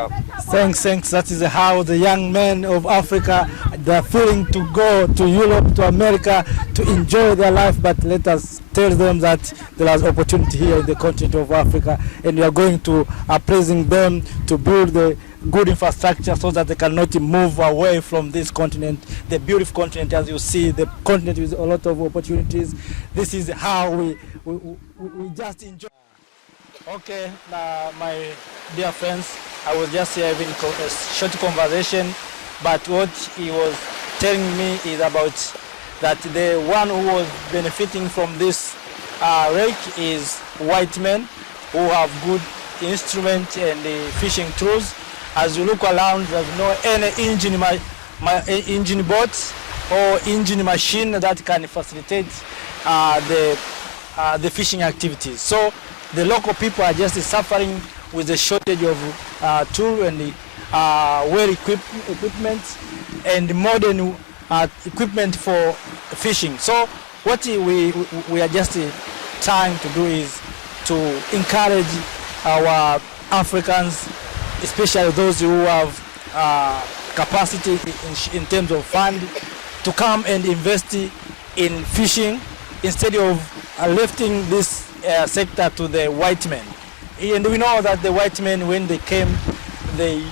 up. Thanks. That is how the young men of Africa, they're feeling to go to Europe, to America, to enjoy their life. But let us tell them that there is opportunity here in the continent of Africa, and we are going to praising them to build the good infrastructure so that they cannot move away from this continent, the beautiful continent, as you see, the continent with a lot of opportunities. This is how we just enjoy. Okay, now my dear friends, I was just having a short conversation, but what he was telling me is about that the one who was benefiting from this lake is white men who have good instruments and fishing tools. As you look around, there's no any engine boats or engine machine that can facilitate the fishing activities. So the local people are just suffering with the shortage of tool and equipment and modern equipment for fishing. So what we are just trying to do is to encourage our Africans, especially those who have capacity in terms of fund, to come and invest in fishing instead of lifting this sector to the white men. And we know that the white men, when they came, they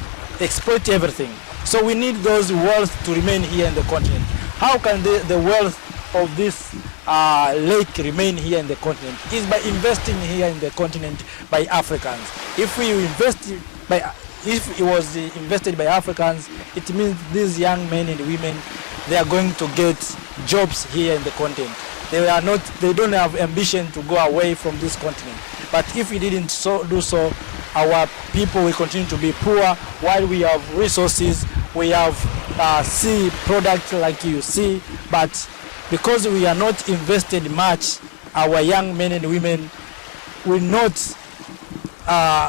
exploit everything. So we need those wealth to remain here in the continent. How can the wealth of this lake remain here in the continent? Is by investing here in the continent by Africans. If it was invested by Africans, it means these young men and women, they are going to get jobs here in the continent. They don't have ambition to go away from this continent. But if we didn't do so, our people will continue to be poor while we have resources, we have sea products like you see, but because we are not invested much, our young men and women will not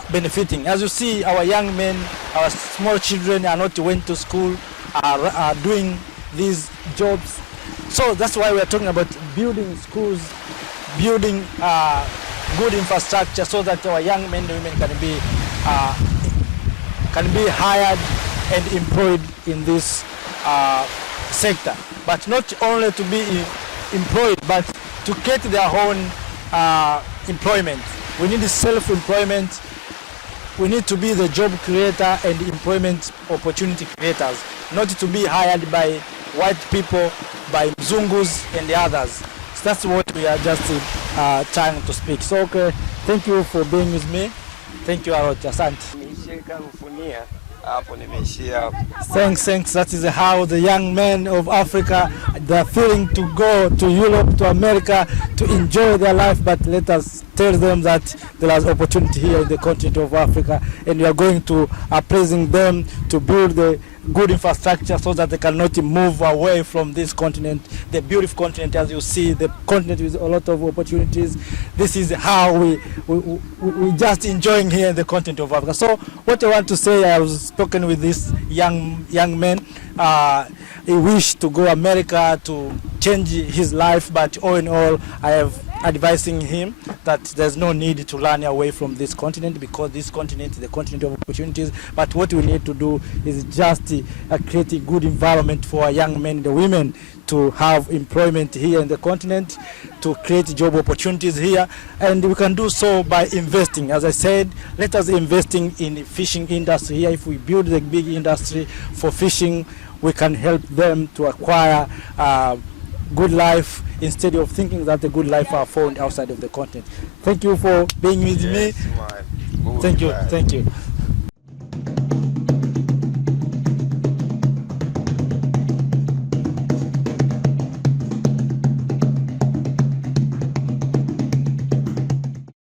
benefiting. As you see, our young men, our small children are not went to school, are doing these jobs. So that's why we are talking about building schools, building good infrastructure so that our young men and women can be hired and employed in this sector. But not only to be employed, but to get their own employment. We need self-employment. We need to be the job creator and employment opportunity creators, not to be hired by white people, by Mzungus and the others. So that's what we are just trying to speak. So okay, thank you for being with me. Thank you, Arot. Asante. Thanks. That is how the young men of Africa, they're feeling to go to Europe, to America, to enjoy their life. But let us tell them that there is opportunity here in the continent of Africa, and we are going to praising them to build the good infrastructure so that they cannot move away from this continent, the beautiful continent, as you see, the continent with a lot of opportunities. This is how we just enjoying here in the continent of Africa. So what I want to say, I was spoken with this young man. He wished to go America to change his life, but all in all, I have advising him that there's no need to run away from this continent, because this continent is the continent of opportunities. But what we need to do is just create a good environment for our young men and women to have employment here in the continent, to create job opportunities here, and we can do so by investing. As I said, let us investing in the fishing industry here. If we build the big industry for fishing, we can help them to acquire good life instead of thinking that the good life are found outside of the continent. Thank you for being with me. Thank you.